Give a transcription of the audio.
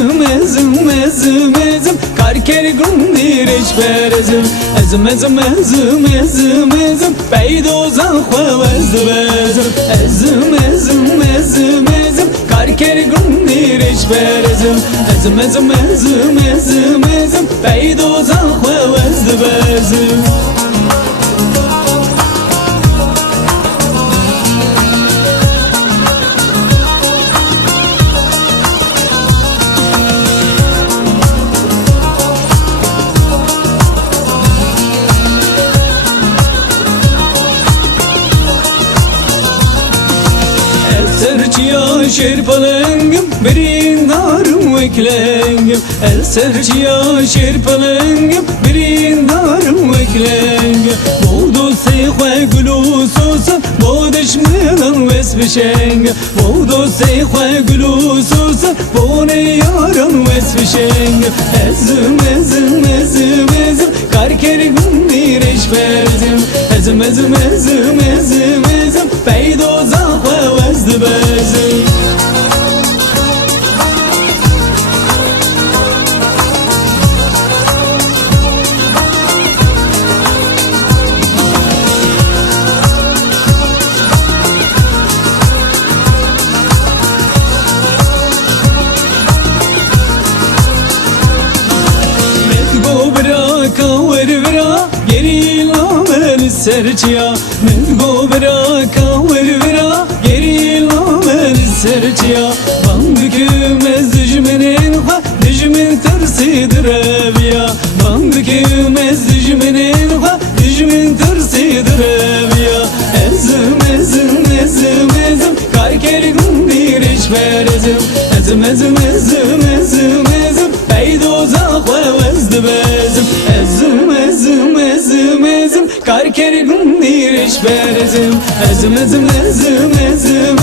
ezim ezim ezim ezim karker gündir eşber ezim ezim ezim ezim ezim ezim beydozan xwez bezim ezim ezim ezim ezim karker gündir eşber ezim ezim ezim ezim ezim ezim beydozan xwez bezim Serçiya şerpalengim birindarım veklengim El serçiya şerpalengim birindarım veklengim Boğdu seyxwe gülüsusun Boğduş mınan vesbişengim Boğdu seyxwe gülüsusun Boğne yaran vesbişengim Ezim ezim ezim ezim Karker gündir eşberzim Ezim ezim ezim ezim ezim Beydozan xwezdi bezim Geri lamen serçiya Mezgo bırak vera Geri lamen serçiya Bandüküm ez dijmenin ha Dijmin tersidir eviya Bandüküm ez dijmenin ha Dijmin tersidir eviya Ezim ezim ezim ezim Karker gündir eşber ezim Ezim ezim ezim ezim ezim Beydoza xwezdi bezim Ezim ezim ezim ezim Karker gündir eşber ezim Ezim ezim ezim ezim